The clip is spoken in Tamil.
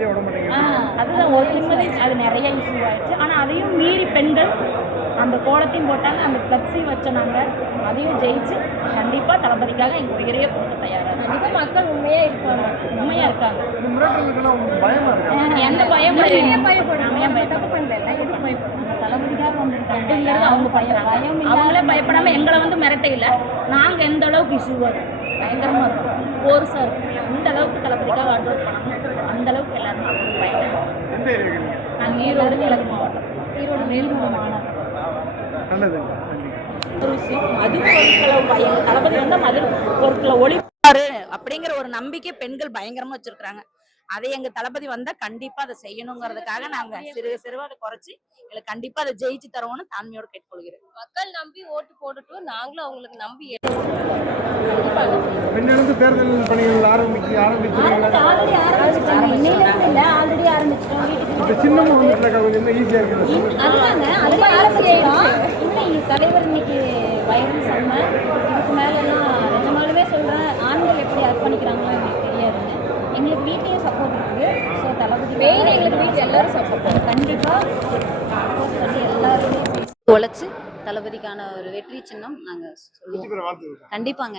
செய்ய விட மாட்டேங்குது. அதுதான் ஒரு நிம்மதி அது நிறைய இஷ்யூ ஆயிடுச்சு. ஆனால் அதையும் மீறி பெண்கள் அந்த கோலத்தையும் போட்டாங்க, அந்த ஃப்ளெக்ஸையும் வச்ச நாங்கள் அதையும் ஜெயிச்சு கண்டிப்பாக தளபதிக்காக எங்கள் உயிரையே கொடுக்க தயாராக. கண்டிப்பாக மக்கள் உண்மையாக இருக்காங்க, உண்மையாக இருக்காங்க. இந்த மிரட்டலுக்குலாம் உங்களுக்கு பயமா இருக்கு? எந்த பயப்படும் தப்பு பண்ணல, எதுக்கு பயப்படும்? தளபதிக்காக வந்துருக்காங்க, அவங்க பயம் அவங்களே பயப்படாமல் எங்களை வந்து மிரட்டையில் நாங்கள் எந்த அளவுக்கு இஷ்யூவாக இருக்கும், பயங்கரமாக இருக்கும், போர்ஸாக இருக்கும். இந்த அளவுக்கு தளபதிக்காக ஆர்டர் பண்ணணும், அந்த அளவுக்கு எல்லாருமே பயப்படும். எந்த ஏரியா? நாங்கள் ஈரோடு கிழக்கு மாவட்டம், ஈரோடு மேல்மூலம் மாநகரம். நல்லது. மது பொருட்களை தளபதி வந்து மது பொருட்களை ஒழிப்பாரு அப்படிங்கிற ஒரு நம்பிக்கை பெண்கள் பயங்கரமா வச்சிருக்காங்க. அதை எங்க தளபதி வந்தா கண்டிப்பா அதை செய்யணுங்கிறதுக்காக நாங்க சிறுவா அதை குறைச்சி எங்களுக்கு கண்டிப்பா அதை ஜெயிச்சு தரோம்னு தாழ்மையோட கேட்டுக்கொள்கிறேன். மக்கள் நம்பி ஓட்டு போட்டுட்டும் நாங்களும் அவங்களுக்கு நம்பி பெண்களுக்கு தேர்தல் பணிகள் ஆரம்பிச்சிருக்காங்க. சின்னமும் வந்துட்டு கொஞ்சம் ஈஸியா இருக்கு. தலைவர் இன்னைக்கு வைரல் சொன்ன இதுக்கு மேலாம் நிஜமாலுமே சொல்றேன், ஆண்கள் எப்படி அர்ப்பணிக்கிறாங்களோ எனக்கு தெரியாதுன்னு. எங்களுக்கு வீட்டையும் சப்போர்ட் இருக்குது. ஸோ தளபதி மெயின் எங்களுக்கு வீட்டில் எல்லாரும் சப்போர்ட் கண்டிப்பாக சப்போர்ட் பண்ணி எல்லாருமே உழைச்சி தளபதிக்கான ஒரு வெற்றி சின்னம் நாங்கள் சொல்லுவோம். வாழ்த்துக்கள். கண்டிப்பாங்க.